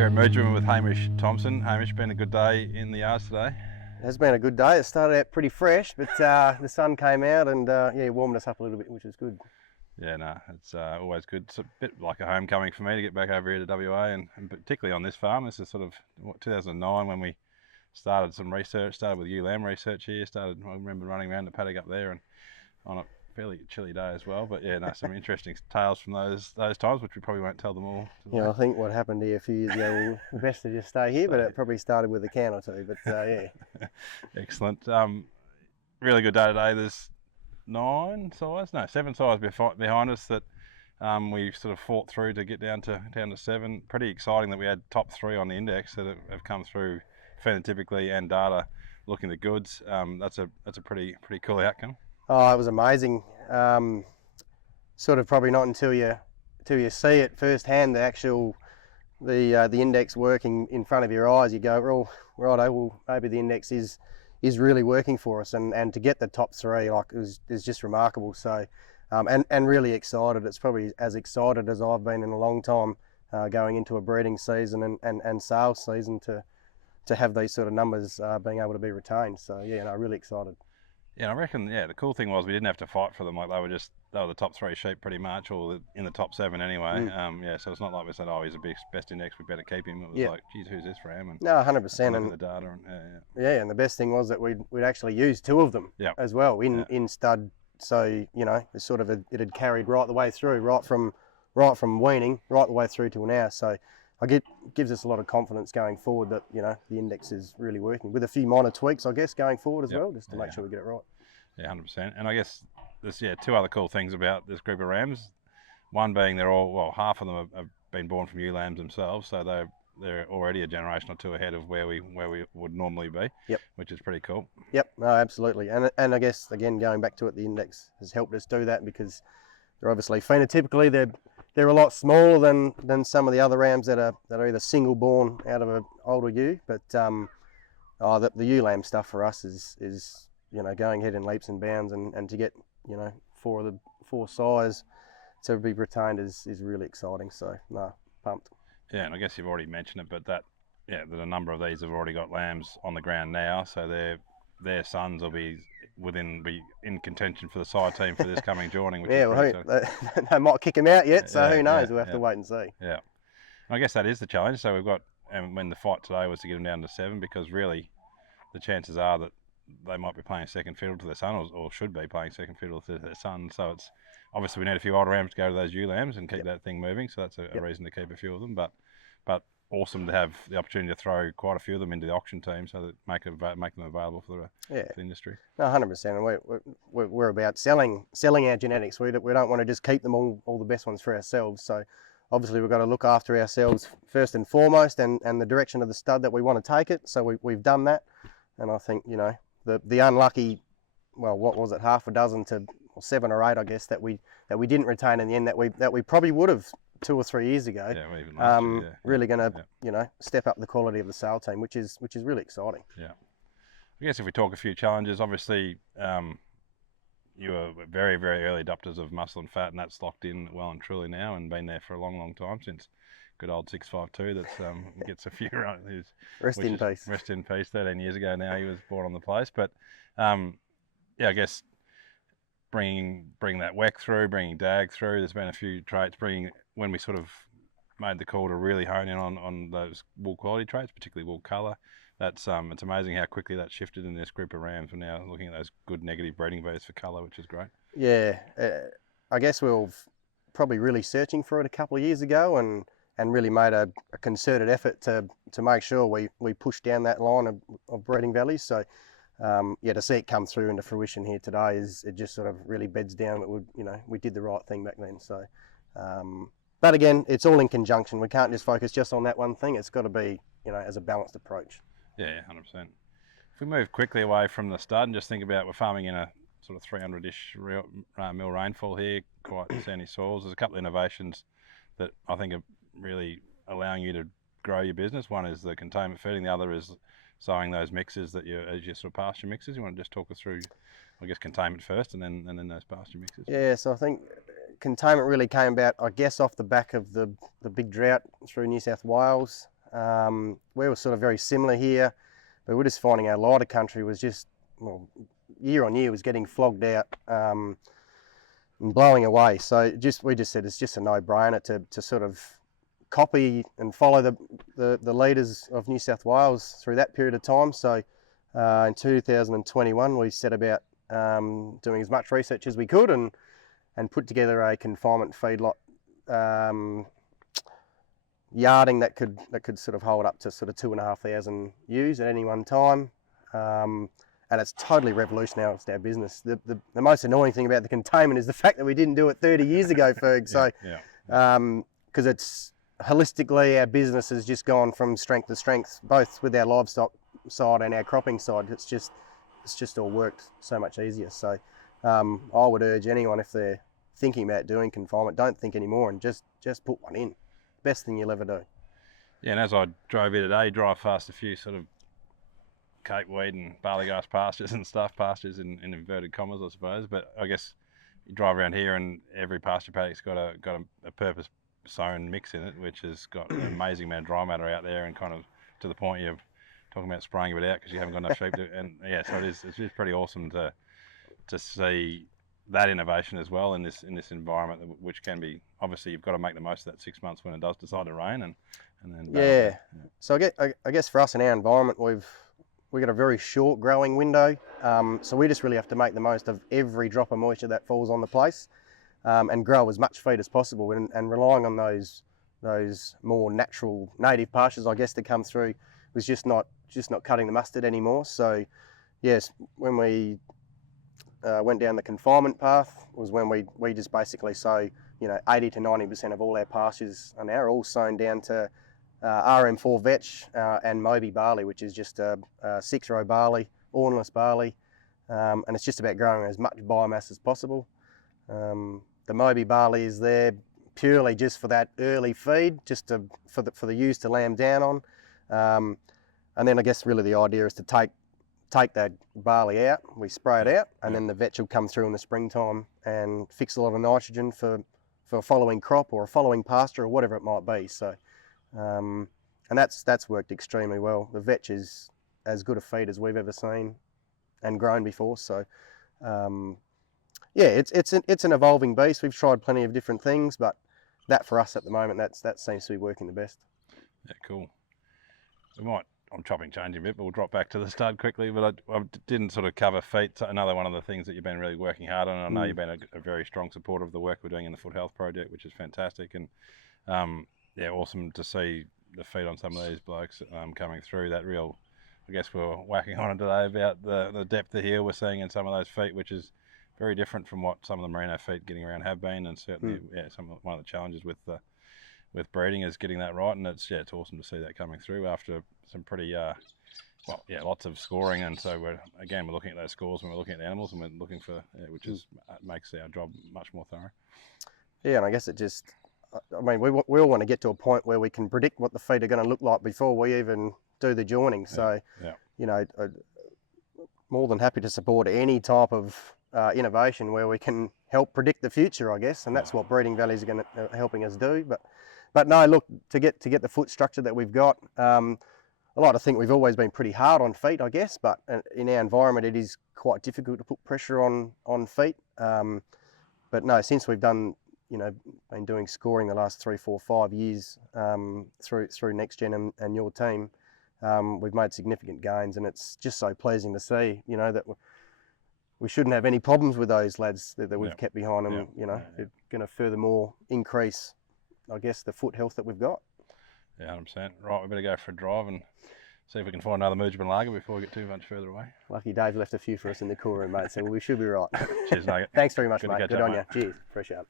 Here at Moojepin with Hamish Thompson. Hamish, been a good day in the yards today? It has been a good day. It started out pretty fresh, but the sun came out and warmed us up a little bit, which is good. Yeah, no, it's always good. It's a bit like a homecoming for me to get back over here to WA, and particularly on this farm. This is sort of 2009 when we started some research, started with ewe lamb research here, I remember running around the paddock up there and on a fairly chilly day as well. But yeah, no, some interesting tales from those times, which we probably won't tell them all today. Yeah, I think what happened here a few years ago, best to just stay here, but it probably started with a can or two, but yeah. Excellent. Really good day today. There's 7 sides behind us that we sort of fought through to get down to 7. Pretty exciting that we had top 3 on the index that have come through phenotypically and data looking the goods. That's a pretty cool outcome. Oh, it was amazing. Sort of probably not until you see it firsthand, the index working in front of your eyes, you go, well, righto, well, maybe the index is really working for us, and to get the top 3, like, is just remarkable. So and really excited. It's probably as excited as I've been in a long time, going into a breeding season and sales season to have these sort of numbers being able to be retained. So yeah, no, really excited. Yeah, I reckon. Yeah, the cool thing was we didn't have to fight for them. Like they were the top 3 sheep pretty much, or in the top 7 anyway. Yeah, so it's not like we said, oh, he's the best index, we better keep him. It was like, geez, who's this ram? And no, 100%. And the data. And the best thing was that we'd actually used 2 of them as well in stud. So it's sort of it had carried right the way through, right from weaning right the way through to now. So gives us a lot of confidence going forward that the index is really working, with a few minor tweaks, I guess, going forward as well, just to make sure we get it right. Yeah, 100%. And I guess there's 2 other cool things about this group of rams. One being they're all, well, half of them have been born from ewe lambs themselves, so they're already a generation or 2 ahead of where we would normally be. Yep. Which is pretty cool. Yep. No, absolutely. And I guess again, going back to it, the index has helped us do that, because they're obviously phenotypically they're a lot smaller than some of the other rams that are either single born out of an older ewe. But the ewe lamb stuff for us is going ahead in leaps and bounds, and to get 4 of the 4 size to be retained is really exciting. So no, pumped. Yeah, and I guess you've already mentioned it, but that a number of these have already got lambs on the ground now, so their sons will be in contention for the side team for this coming joining. Which they might kick him out yet, so who knows? We'll have to wait and see. Yeah, and I guess that is the challenge. So we've got, and when the fight today was to get them down to 7, because really the chances are that they might be playing second fiddle to their son, or should be playing second fiddle to their son. So it's obviously we need a few older rams to go to those ewe lambs and keep that thing moving. So that's a reason to keep a few of them. But awesome to have the opportunity to throw quite a few of them into the auction team, so that make them available for the industry. No, 100%. And we're about selling our genetics. We don't want to just keep them all the best ones for ourselves. So obviously we've got to look after ourselves first and foremost, and the direction of the stud that we want to take it. So we've done that, and I think the unlucky, well, what was it, half a dozen to 7 or 8, I guess, that we didn't retain in the end, that we probably would have 2 or 3 years ago. Yeah, even last year, really going to step up the quality of the sale team, which is really exciting. Yeah, I guess if we talk a few challenges, obviously you were very, very early adopters of muscle and fat, and that's locked in well and truly now, and been there for a long time, since good old 652 that gets a few runs. Rest in peace. Rest in peace. 13 years ago now he was born on the place. But I guess bringing that WEC through, bringing DAG through, there's been a few traits, when we sort of made the call to really hone in on those wool quality traits, particularly wool colour. That's it's amazing how quickly that shifted in this group of rams. We're now looking at those good negative breeding values for colour, which is great. Yeah, I guess we were probably really searching for it a couple of years ago, and really made a concerted effort to make sure we pushed down that line of breeding values. So to see it come through into fruition here today it just sort of really beds down that we did the right thing back then. So but again, it's all in conjunction. We can't just focus just on that one thing. It's got to be as a balanced approach. Yeah, 100%. If we move quickly away from the stud and just think about, we're farming in a sort of 300-ish mil rainfall here, quite sandy soils. There's a couple of innovations that I think are really allowing you to grow your business. One is the containment feeding, the other is sowing those mixes as your sort of pasture mixes. You want to just talk us through, I guess, containment first, and then those pasture mixes? Yeah, so I think containment really came about, I guess, off the back of the big drought through New South Wales. we were sort of very similar here, but we're just finding our lighter country was just, well, year on year was getting flogged out and blowing away. So we just said it's just a no-brainer to sort of copy and follow the leaders of New South Wales through that period of time. So in 2021 we set about doing as much research as we could and put together a confinement feedlot yarding that could sort of hold up to sort of 2,500 ewes at any one time. And it's totally revolutionised our business. The most annoying thing about the containment is the fact that we didn't do it 30 years ago, Ferg. So, because it's holistically, our business has just gone from strength to strength, both with our livestock side and our cropping side. It's just all worked so much easier. So, I would urge anyone, if they're thinking about doing confinement, don't think anymore and just put one in. Best thing you'll ever do. Yeah, and as I drove here today, drive past a few sort of cape weed and barley grass pastures and stuff, pastures in inverted commas, I suppose. But I guess you drive around here and every pasture paddock's got a purpose sown mix in it, which has got an amazing amount of dry matter out there, and kind of to the point you're talking about spraying it out because you haven't got enough sheep to. And yeah, so it's just pretty awesome to see that innovation as well in this environment, which can be, obviously you've got to make the most of that 6 months when it does decide to rain, and then yeah. So I guess for us in our environment, we've got a very short growing window, so we just really have to make the most of every drop of moisture that falls on the place, and grow as much feed as possible, and relying on those more natural native pastures, I guess, to come through was just not cutting the mustard anymore. So yes, when we went down the confinement path was when we just basically sow 80 to 90% of all our pastures are now all sown down to RM4 vetch and Moby barley, which is just a 6-row barley, ornless barley, and it's just about growing as much biomass as possible. The Moby barley is there purely just for that early feed, just for the ewes to lamb down on, and then I guess really the idea is to take that barley out, we spray it out, and then the vetch will come through in the springtime and fix a lot of nitrogen for a following crop or a following pasture or whatever it might be. So. And that's worked extremely well. The vetch is as good a feed as we've ever seen and grown before. So, yeah, it's an evolving beast. We've tried plenty of different things, but that for us at the moment, that seems to be working the best. Yeah, cool. I'm chopping change a bit, but we'll drop back to the start quickly. But I didn't sort of cover feet. So another one of the things that you've been really working hard on. I know you've been a very strong supporter of the work we're doing in the Foot Health Project, which is fantastic. And yeah, awesome to see the feed on some of these blokes coming through. That real, I guess we're whacking on it today about the depth of heel we're seeing in some of those feet, which is very different from what some of the merino feet getting around have been, and certainly one of the challenges with breeding is getting that right. And it's awesome to see that coming through after some pretty lots of scoring. And so we're looking at those scores when we're looking at the animals, and we're looking for which is makes our job much more thorough. Yeah, and I guess we all want to get to a point where we can predict what the feet are going to look like before we even do the joining. So, more than happy to support any type of innovation where we can help predict the future, I guess, and that's what Breeding Valleys are helping us do. But no, look, to get the foot structure that we've got, I like to think we've always been pretty hard on feet, I guess, but in our environment it is quite difficult to put pressure on feet. But no, since we've been doing scoring the last 3, 4, 5 years through NextGen and your team, we've made significant gains, and it's just so pleasing to see, that we shouldn't have any problems with those lads that we've kept behind them. They're going to furthermore increase, I guess, the foot health that we've got. Yeah, 100%. Right, we better go for a drive and see if we can find another Moojepin lager before we get too much further away. Lucky Dave left a few for us in the cool room, mate, so we should be right. Cheers, Nugget. Thanks very much, Good mate. Good on you. Cheers. Appreciate it.